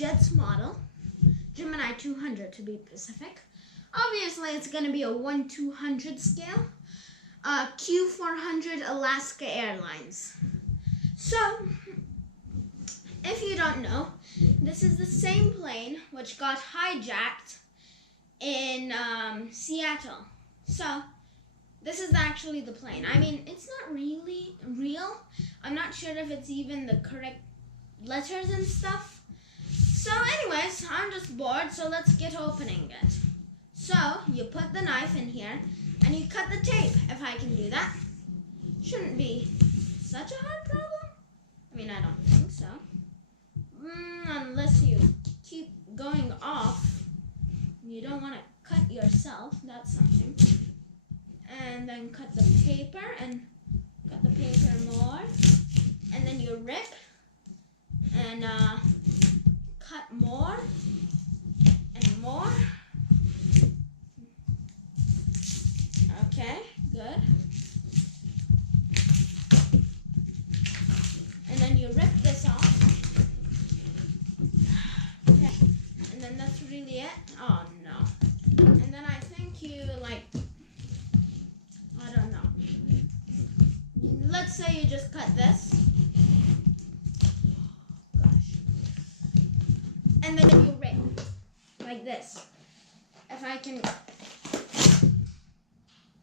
jet's model, GEMINI200 to be specific. Obviously, it's going to be a 1/200 scale. Q400 Alaska Airlines. So, if you don't know, this is the same plane which got hijacked in Seattle. So, this is actually the plane. I mean, it's not really real. I'm not sure if it's even the correct letters and stuff. So anyways, I'm just bored, so let's get opening it. So, you put the knife in here, and you cut the tape, if I can do that. Shouldn't be such a hard problem. I mean, I don't think so. Unless you keep going off. You don't want to cut yourself, that's something. And then cut the paper, and cut the paper more. And then you rip, and cut more, and more. Okay, good. And then you rip this off. Okay, and then that's really it. Oh no. And then I think you I don't know. Let's say you just cut this. Gosh. And then you rip like this. If I can.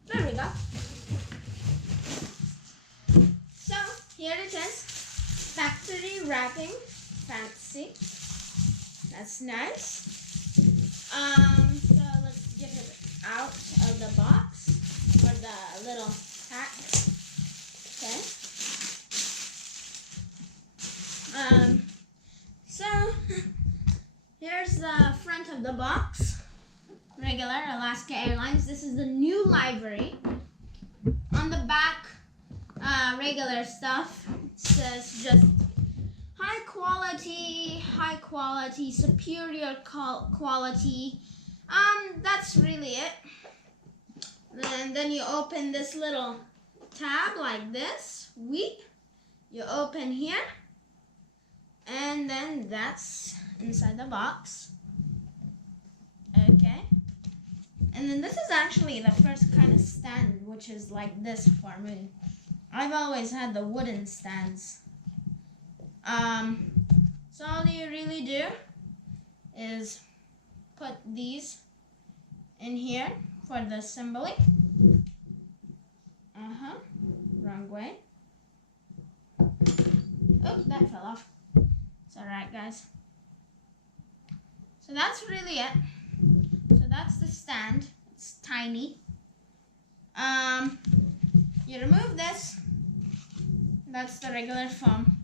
There we go. So here it is. Factory wrapping. Fancy. That's nice. So let's get it out of the box. Or the little pack. Okay. So here's the front of the box. Regular Alaska Airlines. This is the new livery. On the back, regular stuff. It says just high quality, superior quality. That's really it. And then you open this little tab like this. You open here. And then that's inside the box. Okay. And then this is actually the first kind of stand, which is like this for me. I've always had the wooden stands. So all you really do is put these in here for the assembly. Wrong way. Oh, that fell off. It's alright, guys. So that's really it. So that's the stand. It's tiny. You remove this. That's the regular foam.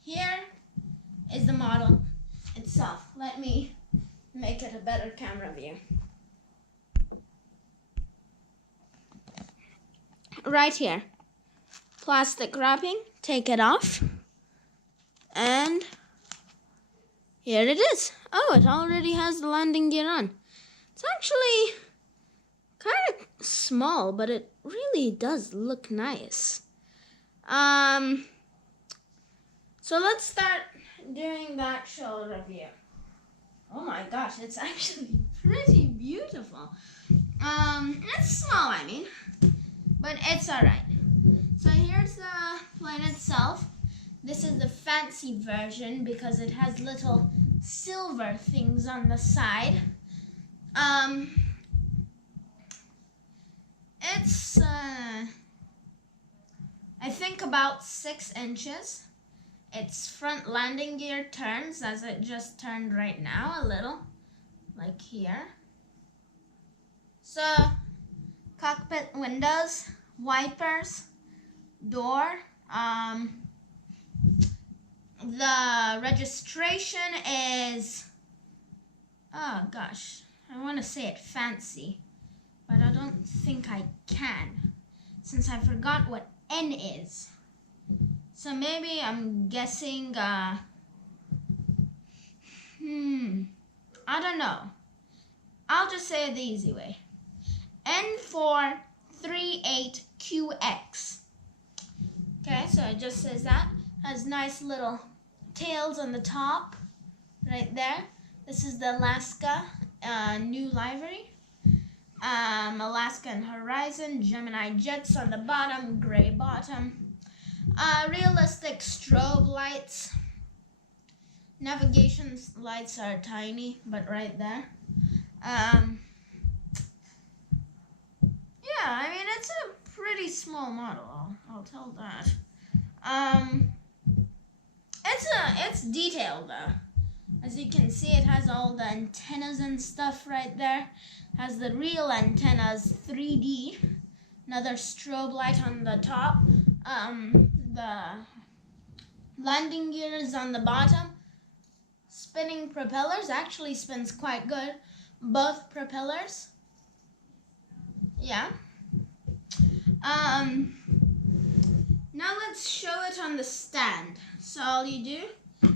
Here is the model itself. Let me make it a better camera view. Right here. Plastic wrapping. Take it off. And here it is. Oh, it already has the landing gear on. It's actually kind of small, but it really does look nice. So let's start doing the actual review. Oh my gosh, it's actually pretty beautiful. It's small, I mean, but it's alright. So here's the plane itself. This is the fancy version because it has little silver things on the side. It's I think about 6 inches. Its front landing gear turns as it just turned right now a little, like here. So cockpit windows, wipers, door. The registration is, oh gosh, I want to say it fancy, but I don't think I can, since I forgot what N is. So maybe I'm guessing, I don't know. I'll just say it the easy way. N438QX. Okay, so it just says that. Has nice little tails on the top. right there. This is the Alaska new livery. Alaska and Horizon, Gemini jets on the bottom, gray bottom. Realistic strobe lights. Navigation lights are tiny, but right there. Yeah, I mean, it's a pretty small model, I'll tell that. It's detailed though. As you can see, it has all the antennas and stuff right there. Has the real antennas 3D. Another strobe light on the top. The landing gears on the bottom. Spinning propellers. Actually spins quite good. Both propellers. Yeah. Now let's show it on the stand. So all you do,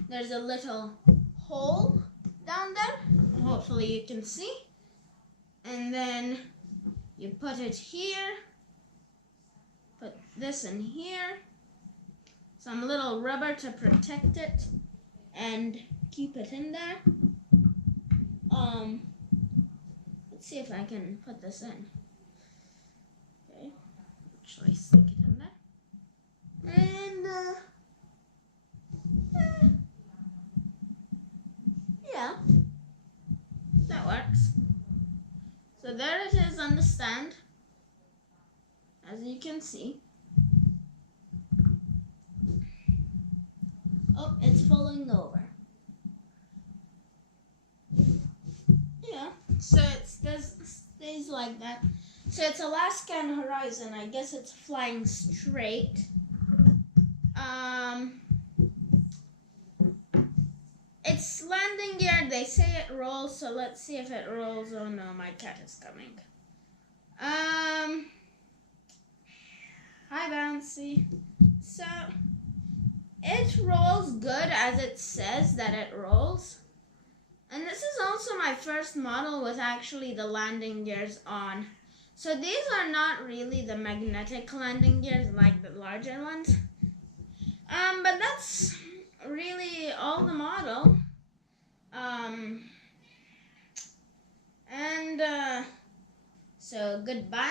there's a little hole down there. Hopefully you can see. And then you put it here. Put this in here. Some little rubber to protect it and keep it in there. Let's see if I can put this in. Okay, actually stick it in there. And yeah, that works. So there it is on the stand, as you can see. Oh, it's falling over. Yeah, so it stays like that. So it's Alaska and Horizon. I guess it's flying straight. It's landing gear. They say it rolls, so let's see if it rolls. Oh no, my cat is coming. Hi, Bouncy. So it rolls good as it says that it rolls. And this is also my first model with actually the landing gears on. So these are not really the magnetic landing gears like the larger ones. But that's really all the model. So goodbye.